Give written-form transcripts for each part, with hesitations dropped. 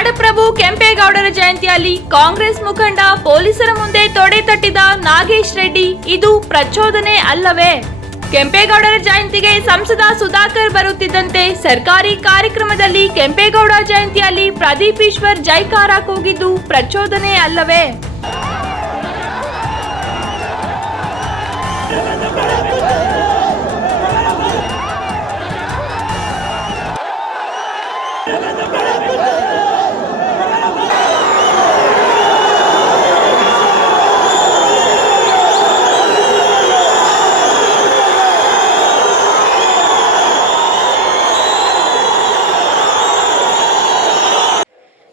ನಾಡಪ್ರಭು ಕೆಂಪೇಗೌಡರ ಜಯಂತಿಯಲ್ಲಿ ಕಾಂಗ್ರೆಸ್ ಮುಖಂಡ ಪೊಲೀಸರ ಮುಂದೆ ತೊಡೆ ತಟ್ಟಿದ ನಾಗೇಶ್ ರೆಡ್ಡಿ ಇದು ಪ್ರಚೋದನೆ ಅಲ್ಲವೇ? ಕೆಂಪೇಗೌಡರ ಜಯಂತಿಗೆ ಸಂಸದ ಸುಧಾಕರ್ ಬರುತ್ತಿದ್ದಂತೆ ಸರ್ಕಾರಿ ಕಾರ್ಯಕ್ರಮದಲ್ಲಿ ಕೆಂಪೇಗೌಡ ಜಯಂತಿಯಲ್ಲಿ ಪ್ರದೀಪ್ ಈಶ್ವರ್ ಜೈಕಾರ ಕೂಗಿದ್ದು ಪ್ರಚೋದನೆ ಅಲ್ಲವೇ?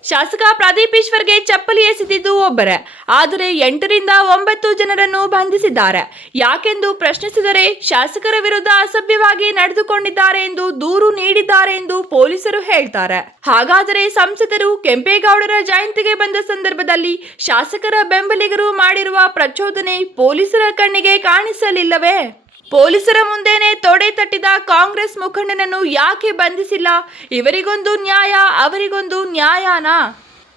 ಶಾಸಕ ಪ್ರದೀಪ್ ಈಶ್ವರ್ಗೆ ಚಪ್ಪಲಿ ಎಸೆದಿದ್ದು ಒಬ್ಬರೇ, ಆದರೆ 8 ರಿಂದ 9 ಜನರನ್ನು ಬಂಧಿಸಿದ್ದಾರೆ. ಯಾಕೆಂದು ಪ್ರಶ್ನಿಸಿದರೆ ಶಾಸಕರ ವಿರುದ್ಧ ಅಸಭ್ಯವಾಗಿ ನಡೆದುಕೊಂಡಿದ್ದಾರೆ ಎಂದು ದೂರು ನೀಡಿದ್ದಾರೆ ಎಂದು ಪೊಲೀಸರು ಹೇಳ್ತಾರೆ. ಹಾಗಾದರೆ ಸಂಸದರು ಕೆಂಪೇಗೌಡರ ಜಯಂತಿಗೆ ಬಂದ ಸಂದರ್ಭದಲ್ಲಿ ಶಾಸಕರ ಬೆಂಬಲಿಗರು ಮಾಡಿರುವ ಪ್ರಚೋದನೆ ಪೊಲೀಸರ ಕಣ್ಣಿಗೆ ಕಾಣಿಸಲಿಲ್ಲವೇ? ಪೊಲೀಸರ ಮುಂದೆನೆ ತೊಡೆ ತಟ್ಟಿದ ಕಾಂಗ್ರೆಸ್ ಮುಖಂಡನನ್ನು ಯಾಕೆ ಬಂಧಿಸಿಲ್ಲ? ಇವರಿಗೊಂದು ನ್ಯಾಯ, ಅವರಿಗೊಂದು ನ್ಯಾಯನಾ?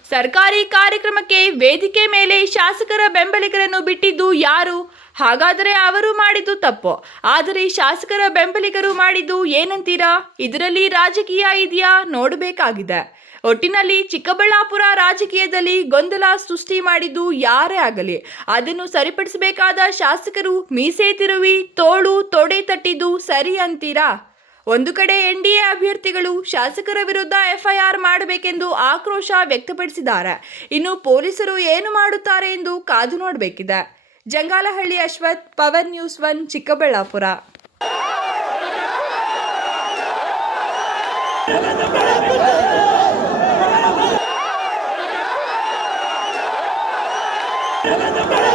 ಸರ್ಕಾರಿ ಕಾರ್ಯಕ್ರಮಕ್ಕೆ ವೇದಿಕೆ ಮೇಲೆ ಶಾಸಕರ ಬೆಂಬಲಿಗರನ್ನು ಬಿಟ್ಟಿದ್ದು ಯಾರು? ಹಾಗಾದರೆ ಅವರು ಮಾಡಿದ್ದು ತಪ್ಪು, ಆದರೆ ಶಾಸಕರ ಬೆಂಬಲಿಗರು ಮಾಡಿದ್ದು ಏನಂತೀರಾ? ಇದರಲ್ಲಿ ರಾಜಕೀಯ ಇದೆಯಾ? ನೋಡಬೇಕಾಗಿದೆ. ಒಟ್ಟಿನಲ್ಲಿ ಚಿಕ್ಕಬಳ್ಳಾಪುರ ರಾಜಕೀಯದಲ್ಲಿ ಗೊಂದಲ ಸೃಷ್ಟಿ ಮಾಡಿದ್ದು ಯಾರೇ ಆಗಲಿ ಅದನ್ನು ಸರಿಪಡಿಸಬೇಕಾದ ಶಾಸಕರು ಮೀಸೆ ತಿರುವಿ ತೊಡೆ ತಟ್ಟಿದ್ದು ಸರಿ ಅಂತೀರಾ? ಒಂದು ಕಡೆ ಎನ್ಡಿಎ ಅಭ್ಯರ್ಥಿಗಳು ಶಾಸಕರ ವಿರುದ್ಧ ಎಫ್ಐಆರ್ ಮಾಡಬೇಕೆಂದು ಆಕ್ರೋಶ ವ್ಯಕ್ತಪಡಿಸಿದ್ದಾರೆ. ಇನ್ನು ಪೊಲೀಸರು ಏನು ಮಾಡುತ್ತಾರೆ ಎಂದು ಕಾದು ನೋಡಬೇಕಿದೆ. Jangalahalli Ashwath, power news 1, Chikkaballapur. Never